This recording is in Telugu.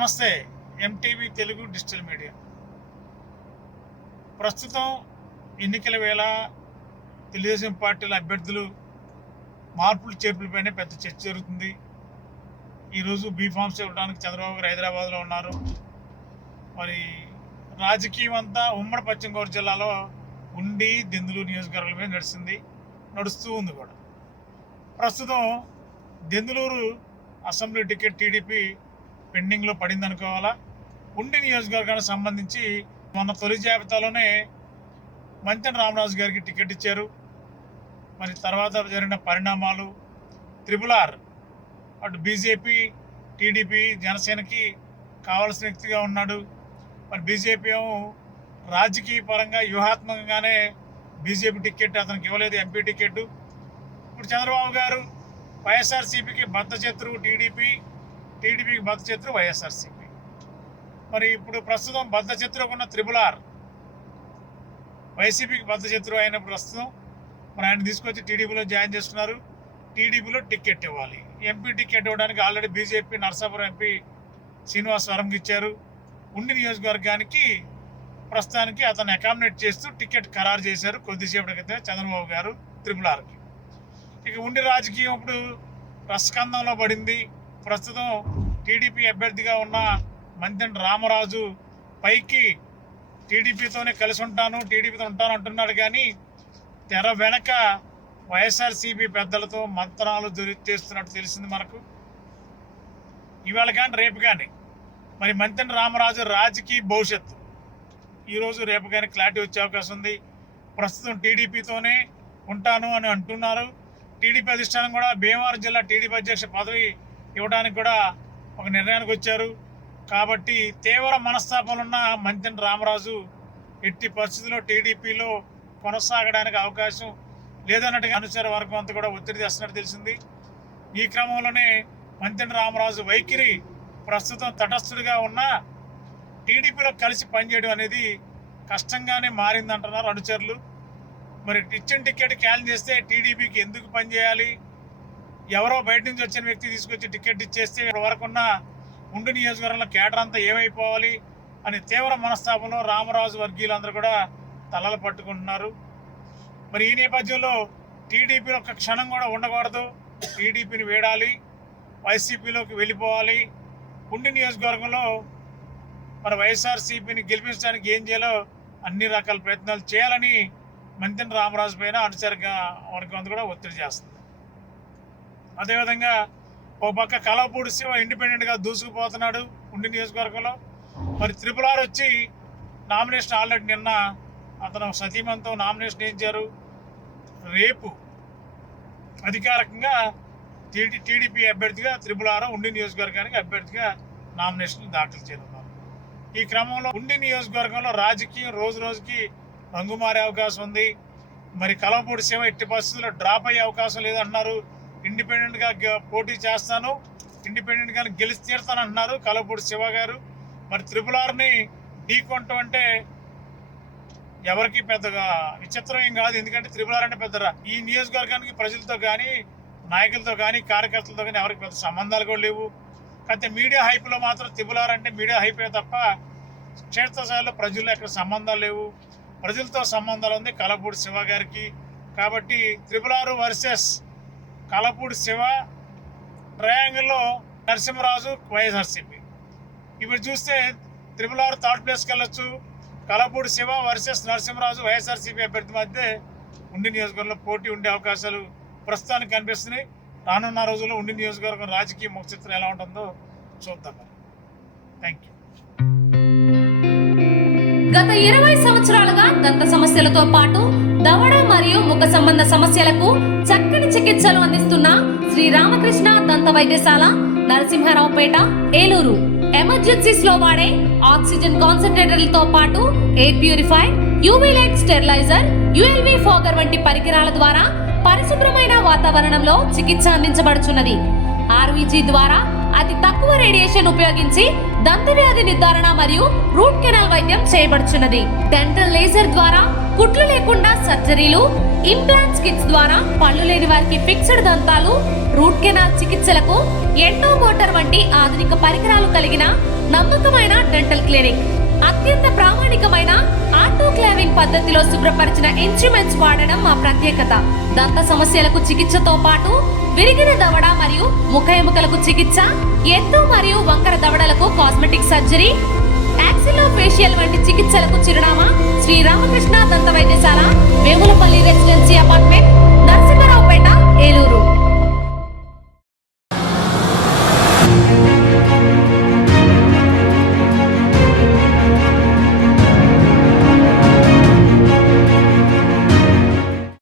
నమస్తే. MTV Telugu digital media. ప్రస్తుతం ఎన్నికల వేళ తెలుగుదేశం పార్టీల అభ్యర్థులు మార్పులు చేర్పులపైనే పెద్ద చర్చ జరుగుతుంది. ఈరోజు బీఫామ్స్ ఇవ్వడానికి చంద్రబాబు గారు హైదరాబాద్లో ఉన్నారు. మరి రాజకీయం అంతా ఉమ్మడి పశ్చిమ గోదావరి జిల్లాలో ఉండి దెందులూరు నియోజకవర్గాల మీద నడుస్తూ ఉంది కూడా. ప్రస్తుతం దెందులూరు అసెంబ్లీ టికెట్ టీడీపీ పెండింగ్లో పడింది అనుకోవాలా. ఉండి నియోజకవర్గానికి సంబంధించి మొన్న తొలి జాబితాలోనే మంతెన రామరాజు గారికి టికెట్ ఇచ్చారు. మరి తర్వాత జరిగిన పరిణామాలు RRR అటు బీజేపీ టీడీపీ జనసేనకి కావాల్సిన వ్యక్తిగా ఉన్నాడు. మరి బీజేపీ ఏమో రాజకీయ పరంగా వ్యూహాత్మకంగానే బీజేపీ టికెట్ అతనికి ఇవ్వలేదు, ఎంపీ టికెట్. ఇప్పుడు చంద్రబాబు గారు వైఎస్ఆర్సీపీకి బద్ధశత్రువు టీడీపీకి బద్ధశత్రువు వైఎస్ఆర్సీపీ. మరి ఇప్పుడు ప్రస్తుతం బద్ధశత్రువు ఉన్న RRR వైసీపీకి బద్ధశత్రువు అయిన ప్రస్తుతం మరి ఆయన తీసుకొచ్చి టీడీపీలో జాయిన్ చేస్తున్నారు. టీడీపీలో టికెట్ ఇవ్వాలి. ఎంపీ టికెట్ ఇవ్వడానికి already BJP Narasapuram MP Srinivas వరంకి ఇచ్చారు. ఉండి నియోజకవర్గానికి ప్రస్తుతానికి అతను అకామిడేట్ చేస్తూ టికెట్ ఖరారు చేశారు కొద్దిసేపటి క్రితం చంద్రబాబు గారు RRRకి. ఇక ఉండి రాజకీయం ఇప్పుడు రసకందంలో పడింది. ప్రస్తుతం టీడీపీ అభ్యర్థిగా ఉన్న మంతెన రామరాజు పైకి టీడీపీతోనే కలిసి ఉంటాను అంటున్నాడు, కానీ తెర వెనక వైఎస్ఆర్సీపీ పెద్దలతో మంత్రాలు చేస్తున్నట్టు తెలిసింది మనకు. ఇవాళ కానీ రేపు కానీ మరి మంతెన రామరాజు రాజకీయ భవిష్యత్తు ఈరోజు రేపు కానీ క్లారిటీ వచ్చే అవకాశం ఉంది. ప్రస్తుతం టీడీపీతోనే ఉంటాను అని అంటున్నారు. టీడీపీ అధిష్టానం కూడా భీమవరం జిల్లా టీడీపీ అధ్యక్ష పదవి ఇవ్వడానికి కూడా ఒక నిర్ణయానికి వచ్చారు. కాబట్టి తీవ్ర మనస్తాపంలో మంతెన రామరాజు ఎట్టి పరిస్థితుల్లో టీడీపీలో కొనసాగడానికి అవకాశం లేదన్నట్టుగా అనుచర వర్గం అంతా కూడా ఒత్తిడి తెస్తున్నట్టు తెలిసింది. ఈ క్రమంలోనే మంతెన రామరాజు వైఖరి ప్రస్తుతం తటస్థుడిగా ఉన్న టీడీపీలో కలిసి పనిచేయడం అనేది కష్టంగానే మారిందంటున్నారు అనుచరులు. మరి ఇచ్చిన టికెట్ క్యాన్సిల్ చేస్తే టీడీపీకి ఎందుకు పనిచేయాలి? ఎవరో బయట నుంచి వచ్చిన వ్యక్తి తీసుకొచ్చి టికెట్ ఇచ్చేస్తే వరకున్న ఉండి నియోజకవర్గంలో కేడర్ అంతా ఏమైపోవాలి అని తీవ్ర మనస్తాపంలో రామరాజు వర్గీయులందరూ కూడా తలలు పట్టుకుంటున్నారు. మరి ఈ నేపథ్యంలో టీడీపీలో ఒక క్షణం కూడా ఉండకూడదు, టీడీపీని వీడాలి, వైసీపీలోకి వెళ్ళిపోవాలి. ఉండి నియోజకవర్గంలో మరి వైఎస్ఆర్సీపీని గెలిపించడానికి ఏం చేయాలో అన్ని రకాల ప్రయత్నాలు చేయాలని మంతెన రామరాజు పైన అనుచర వర్గం కూడా ఒత్తిడి చేస్తుంది. అదేవిధంగా ఓ పక్క కలవపూడి శివ ఇండిపెండెంట్గా దూసుకుపోతున్నాడు ఉండి నియోజకవర్గంలో. మరి RRR వచ్చి నామినేషన్ ఆల్రెడీ నిన్న అతను సతీమణితో నామినేషన్ వేయించారు. రేపు అధికారికంగా టీడీపీ అభ్యర్థిగా RRR ఉండి నియోజకవర్గానికి అభ్యర్థిగా నామినేషన్ దాఖలు చేయనున్నారు. ఈ క్రమంలో ఉండి నియోజకవర్గంలో రాజకీయం రోజు రోజుకి రంగు మారే అవకాశం ఉంది. మరి కలవపూడి శివ ఎట్టి పరిస్థితుల్లో డ్రాప్ అయ్యే అవకాశం లేదంటున్నారు. ఇండిపెండెంట్గా పోటీ చేస్తాను, ఇండిపెండెంట్గా గెలిచి తీరుతాను అంటున్నారు కలవపూడి శివ గారు. మరి RRRని ఢీకొంటాం అంటే ఎవరికి పెద్దగా విచిత్రం ఏం కాదు, ఎందుకంటే RRR అంటే పెద్ద ఈ నియోజకవర్గానికి ప్రజలతో కానీ నాయకులతో కానీ కార్యకర్తలతో కానీ ఎవరికి పెద్ద సంబంధాలు కూడా లేవు. కాకపోతే మీడియా హైప్లో మాత్రం RRR అంటే మీడియా హైపే తప్ప క్షేత్రస్థాయిలో ప్రజల్లో ఎక్కడ సంబంధాలు లేవు. ప్రజలతో సంబంధాలు ఉంది కలవపూడి శివ గారికి. కాబట్టి RRR వర్సెస్ కలవపూడి శివ ట్రయాంగిల్లో నరసింహరాజు వైఎస్ఆర్సీపీ. ఇప్పుడు చూస్తే RRR థర్డ్ ప్లేస్కి వెళ్ళొచ్చు. కలవపూడి శివ వర్సెస్ నరసింహరాజు వైఎస్ఆర్సీపీ అభ్యర్థి మధ్య ఉండి నియోజకవర్గంలో పోటీ ఉండే అవకాశాలు ప్రస్తుతానికి కనిపిస్తున్నాయి. రానున్న రోజుల్లో ఉండి నియోజకవర్గం రాజకీయ ముఖచిత్రం ఎలా ఉంటుందో చూద్దాం. Thank you. గత 20 సంవత్సరాలుగా దంత సమస్యలతో పాటు దవడ మరియు ముఖ సంబంధ సమస్యలకు చక్కని చికిత్సలు అందిస్తున్న శ్రీ రామకృష్ణ దంత వైద్యశాల, నరసింహారావుపేట, ఏలూరు. ఎమర్జెన్సీస్ లో వాడే ఆక్సిజన్ కాన్సంట్రేటర్లతో పాటు air purifier, UV light steriliser, ULV fogger వంటి పరికరాల ద్వారా పరిశుభ్రమైన వాతావరణంలో చికిత్స అందించబడుచున్నది. ఆర్వీజీ ద్వారా అతి తక్కువ రేడియేషన్ ఉపయోగించి దంత వ్యాధి నిర్ధారణ మరియు రూట్ కెనాల్ వైద్యం చేయబడుచున్నది. డెంటల్ లేజర్ ద్వారా కుట్లు లేకుండా సర్జరీలు, ఇంప్లాంట్స్ కిట్స్ ద్వారా పళ్ళు లేని వారికి ఫిక్స్డ్ దంతాలు, రూట్ కెనాల్ చికిత్సలకు ఎండో మోటార్ వంటి ఆధునిక పరికరాలు కలిగిన నమ్మకమైన డెంటల్ క్లినిక్. అత్యంత ప్రామాణికమైన ఆటోక్లావింగ్ పద్ధతిలో శుభ్రపరిచిన ఇన్స్ట్రుమెంట్స్ వాడడం మా ప్రత్యేకత. దంత సమస్యలకు చికిత్సతో పాటు విరిగిన దవడ మరియు ముఖ ఎముకలకు చికిత్స, ఎత్తు మరియు వంకర దవడలకు కాస్మెటిక్ సర్జరీ, యాక్సిలోఫేషియల్ వంటి చికిత్సలకు చిరునామా శ్రీ రామకృష్ణ దంత వైద్యశాల, వేములపల్లి రెసిడెన్సీ అపార్ట్మెంట్,